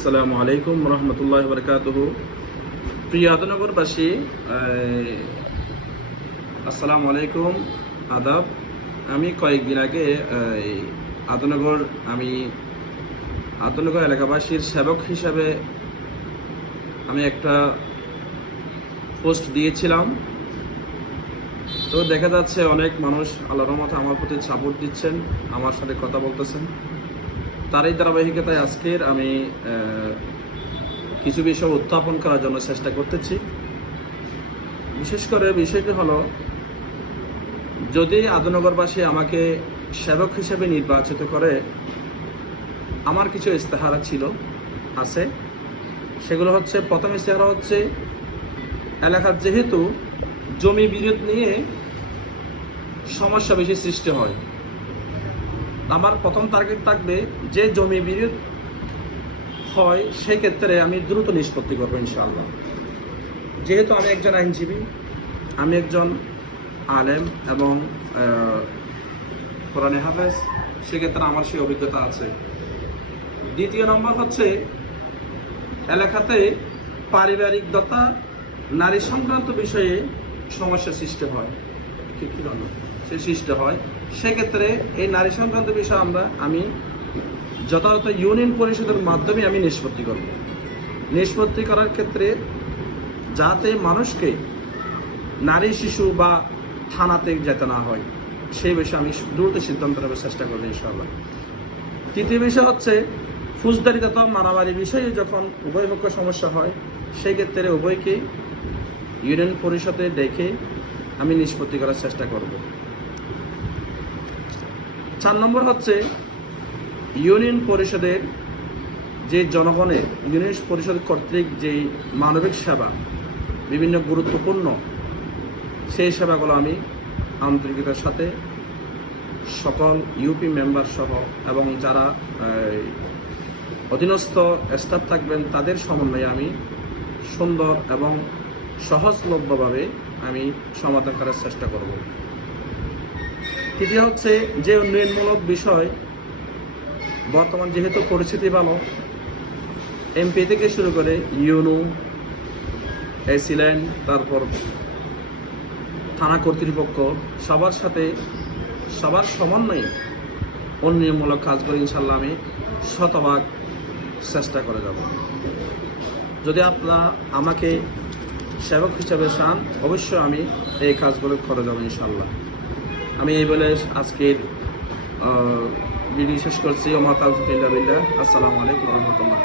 আসসালামু আলাইকুম রহমতুল্লাহ বরকাতুহু। প্রিয় আদনগরবাসী, আসসালামু আলাইকুম, আদাব। আমি কয়েকদিন আগে আদনগর এলাকাবাসীর সেবক হিসাবে আমি একটা পোস্ট দিয়েছিলাম। তো দেখা যাচ্ছে অনেক মানুষ আল্লাহর রহমতে আমার প্রতি সাপোর্ট দিচ্ছেন, আমার সাথে কথা বলতেছেন। তারই ধারাবাহিকতায় আজকের আমি কিছু বিষয় উত্থাপন করার জন্য চেষ্টা করতেছি। বিশেষ করে বিষয়টি হলো, যদি আদনগরবাসী আমাকে সেবক হিসেবে নির্বাচিত করে, আমার কিছু ইস্তেহারা আছে। সেগুলো হচ্ছে, প্রথম ইস্তেহারা হচ্ছে, এলাকার যেহেতু জমি বিরোধ নিয়ে সমস্যা বেশি সৃষ্টি হয়, আমার প্রথম টার্গেট থাকবে যে জমি বিরোধ হয় সেই ক্ষেত্রে আমি দ্রুত নিষ্পত্তি করবো ইনশাআল্লাহ। যেহেতু আমি একজন আইনজীবী, আমি একজন আলেম এবং কোরআনে হাফেজ, সেক্ষেত্রে আমার সেই অভিজ্ঞতা আছে। দ্বিতীয় নম্বর হচ্ছে, এলাকাতে পারিবারিকতা, নারী সংক্রান্ত বিষয়ে সমস্যা সৃষ্টি হয়, সেক্ষেত্রে এই নারী সংক্রান্ত বিষয় আমি যথাযথ ইউনিয়ন পরিষদের মাধ্যমে আমি নিষ্পত্তি করার ক্ষেত্রে যাতে মানুষকে নারী, শিশু বা থানাতে যেতে না হয়, সেই বিষয়ে আমি দ্রুত সিদ্ধান্ত নেওয়ার চেষ্টা করবো ইনশাআল্লাহ। তৃতীয় বিষয় হচ্ছে, ফৌজদারি তথা মারামারি বিষয়ে যখন উভয় পক্ষ সমস্যা হয়, সেই ক্ষেত্রে উভয়কে ইউনিয়ন পরিষদে ডেকে আমি নিষ্পত্তি করার চেষ্টা করব। 4 নম্বর হচ্ছে, ইউনিয়ন পরিষদের যে জনগণের ইউনিয়ন পরিষদ কর্তৃক যে মানবিক সেবা বিভিন্ন গুরুত্বপূর্ণ, সেই সেবাগুলো আমি আন্তরিকতার সাথে সকল ইউপি মেম্বার সহ এবং যারা অধীনস্থ স্টাফ থাকবেন তাদের সমন্বয়ে আমি সুন্দর এবং সহজলভ্যভাবে আমি সমাধান করার চেষ্টা করব। তৃতীয় হচ্ছে, যে উন্নয়নমূলক বিষয়, বর্তমান যেহেতু পরিস্থিতি ভালো, এমপি থেকে শুরু করে ইউনো, এসি লাইন, তারপর থানা কর্তৃপক্ষ, সবার সাথে সবার সমন্বয়ে উন্নয়নমূলক কাজগুলো ইনশাল্লাহ আমি শতভাগ চেষ্টা করে যাব। যদি আপনারা আমাকে সেবক হিসাবে চান, অবশ্যই আমি এই কাজগুলো করে যাব ইনশাল্লাহ। আমি এই বলে আজকের ভিডিও শেষ করছি। ওমা তাওফিক ইল্লা বিল্লাহ। আসসালামু আলাইকুম ওয়া রাহমাতুল্লাহ।